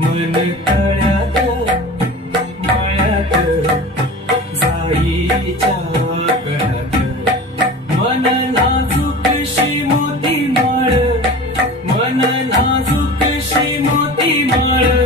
मन तळ्यात मळ्यात जाईच्या गळ्यात मन नाजूकशी मोती माळ मन नाजूकशी मोती माळ